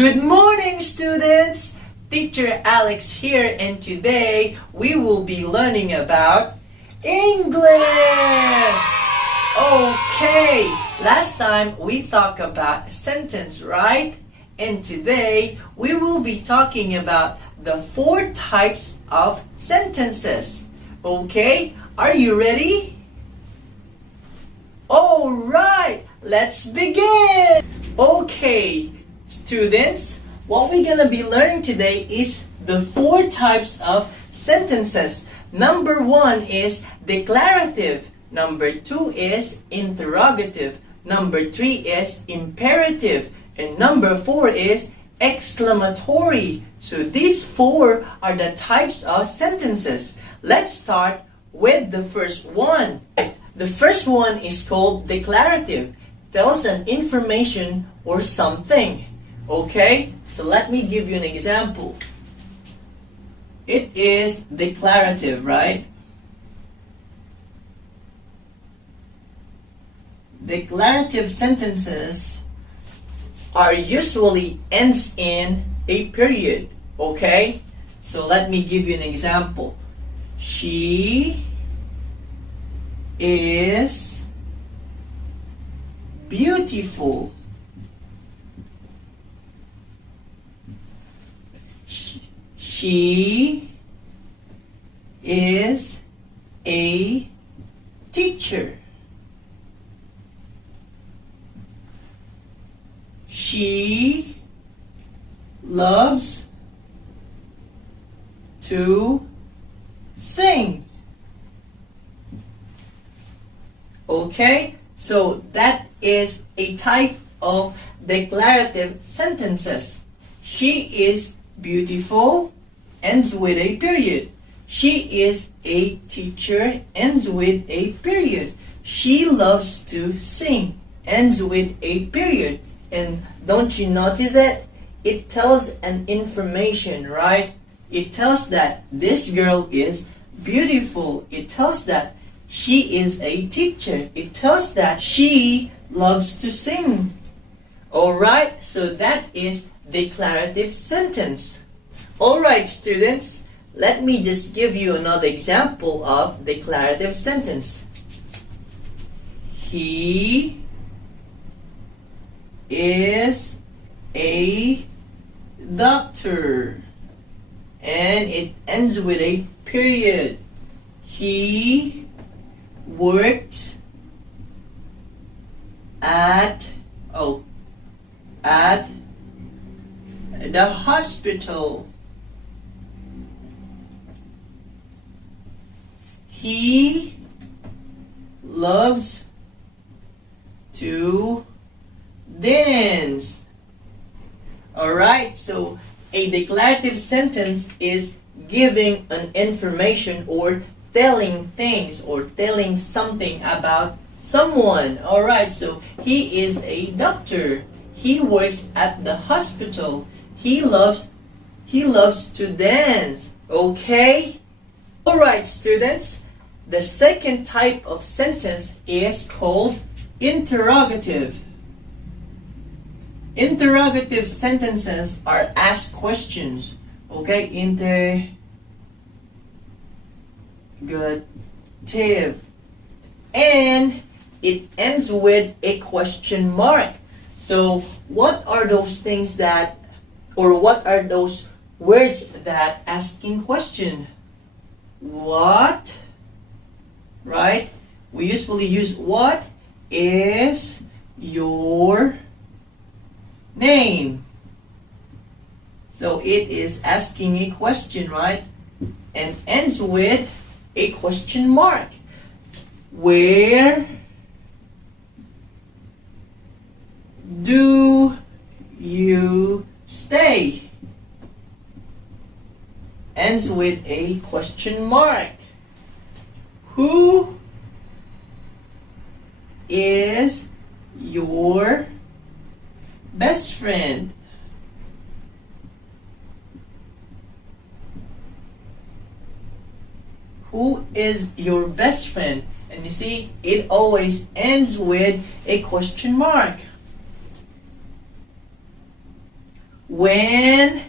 Good morning, students! Teacher Alex here, and today we will be learning about English! Okay, last time we talked about a sentence, right? And today we will be talking about the 4 types of sentences. Okay, are you ready? Alright, let's begin! Okay, students, what we're gonna be learning today is the 4 types of sentences. Number 1 is declarative. Number 2 is interrogative. Number 3 is imperative. And number 4 is exclamatory. So these 4 are the types of sentences. Let's start with the first one. The first one is called declarative. Tells an information or something. Okay, so let me give you an example. It is declarative, right? Declarative sentences are usually ends in a period. Okay, so let me give you an example. She is beautiful. She is a teacher. She loves to sing. Okay, so that is a type of declarative sentences. She is beautiful ends with a period. She is a teacher ends with a period. She loves to sing ends with a period. And don't you notice it? It tells an information, right? It tells that this girl is beautiful. It tells that she is a teacher. It tells that she loves to sing. Alright, so that is declarative sentence. Alright, students, let me just give you another example of declarative sentence. He is a doctor. And it ends with a period. He works at the hospital. He loves to dance. Alright, so a declarative sentence is giving an information or telling things or telling something about someone. Alright, so he is a doctor. He works at the hospital. He loves to dance. Okay? Alright, students. The second type of sentence is called interrogative. Interrogative sentences are ask questions. Okay? Interrogative. And it ends with a question mark. So, what are those things that, or what are those words that asking question? What, right? We usually use what is your name. So it is asking a question, right? And ends with a question mark. Where do you stay? Ends with a question mark. Who is your best friend? Who is your best friend? And you see, it always ends with a question mark. When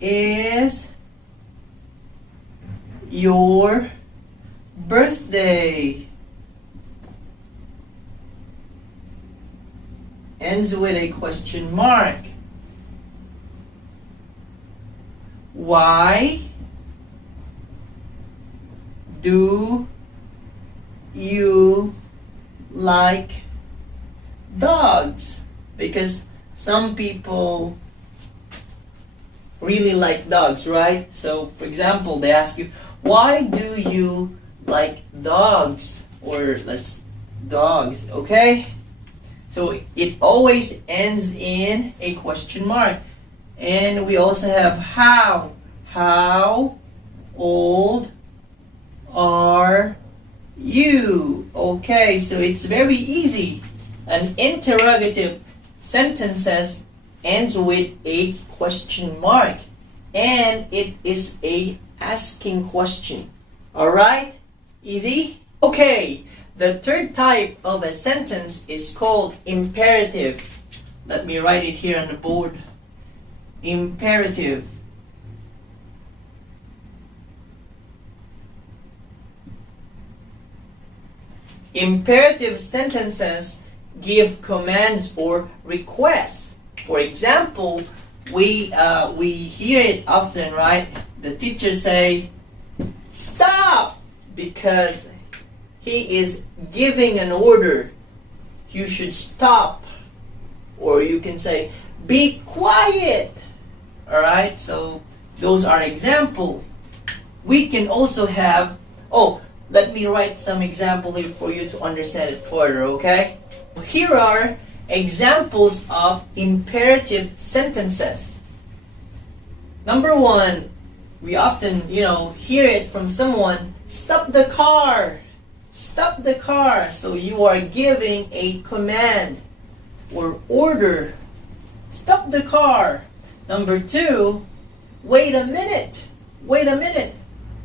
is your birthday? Ends with a question mark. Why do you like dogs? Because some people really like dogs, right? So, for example, they ask you, why do you like dogs? Or dogs, okay? So it always ends in a question mark. And we also have how. How old are you? Okay, so it's very easy. An interrogative sentences ends with a question mark. And it is a asking question. Alright? Easy? Okay, the third type of a sentence is called imperative. Let me write it here on the board. Imperative. Imperative sentences give commands or requests. For example, we hear it often, right? The teacher say, stop, because he is giving an order. You should stop. Or you can say, be quiet. Alright, so those are examples. We can also have, let me write some example here for you to understand it further, okay? Here are examples of imperative sentences. Number one, we often, hear it from someone, stop the car. Stop the car. So you are giving a command or order. Stop the car. Number two, wait a minute. Wait a minute.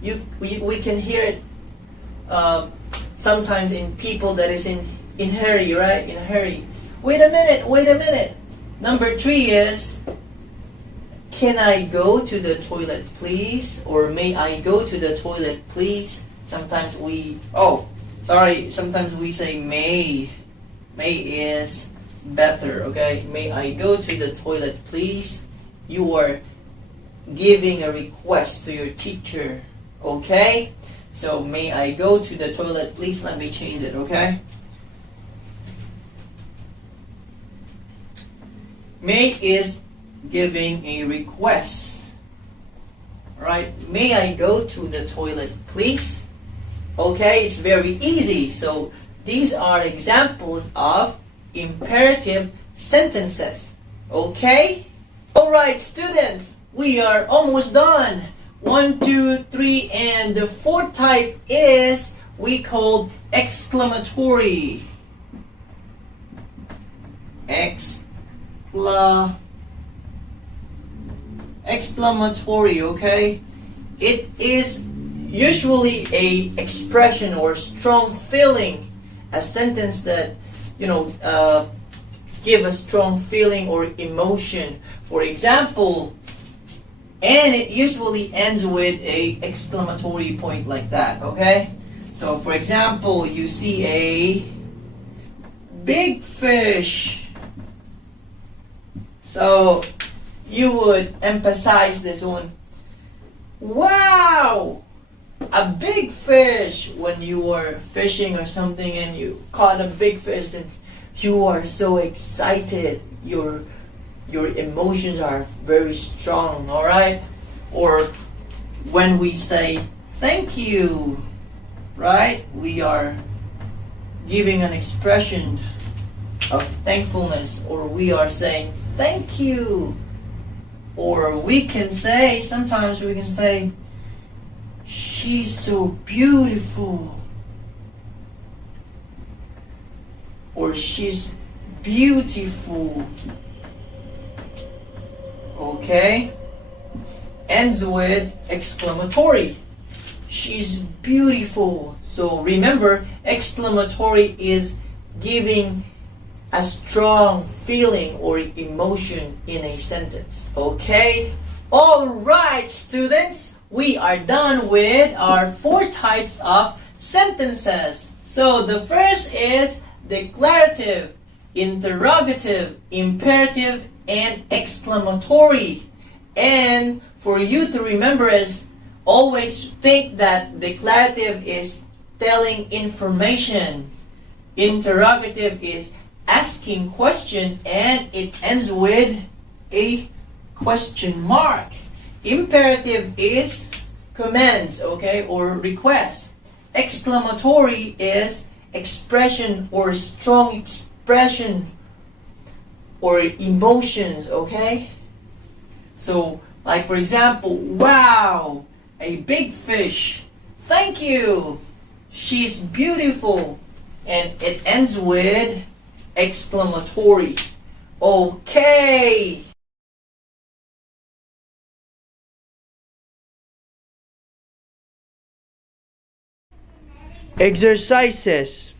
We can hear it sometimes in people that is in hurry, right? In a hurry. Wait a minute. Wait a minute. Number three is, can I go to the toilet, please? Or may I go to the toilet, please? Sometimes sometimes we say may. May is better, okay? May I go to the toilet, please? You are giving a request to your teacher, okay? So, may I go to the toilet, please? Let me change it, okay? May is giving a request, right? May I go to the toilet, please? Okay, it's very easy. So, these are examples of imperative sentences. Okay? Alright, students, we are almost done. 1, 2, 3, and the fourth type is we call exclamatory. Exclamatory, okay? It is usually a expression or strong feeling, a sentence that give a strong feeling or emotion. For example, and it usually ends with a exclamatory point like that, okay? So for example, you see a big fish. So you would emphasize this one. Wow! A big fish. When you were fishing or something and you caught a big fish, and you are so excited. Your emotions are very strong, all right? Or when we say thank you, right? We are giving an expression of thankfulness, or we are saying thank you. Or we can say, sometimes we can say, she's so beautiful. Or she's beautiful. Okay? Ends with exclamatory. She's beautiful. So remember, exclamatory is giving a strong feeling or emotion in a sentence. Okay? Alright, students, we are done with our 4 types of sentences. So the first is declarative, interrogative, imperative, and exclamatory. And for you to remember is always think that declarative is telling information, interrogative is asking question, and it ends with a question mark. Imperative is commands, okay, or request. Exclamatory is expression or strong expression or emotions, okay? So, like for example, wow, a big fish. Thank you. She's beautiful. And it ends with exclamatory. Okay. Exercises.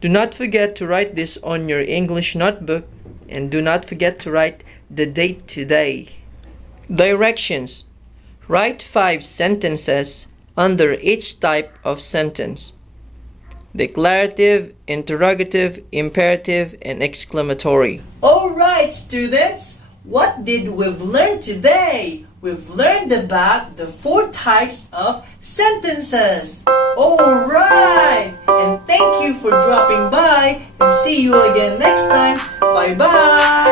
Do not forget to write this on your English notebook, and do not forget to write the date today. Directions. Write 5 sentences under each type of sentence: declarative, interrogative, imperative, and exclamatory. Alright, students, what did we learn today? We've learned about the 4 types of sentences. Alright, and thank you for dropping by, and see you again next time. Bye bye.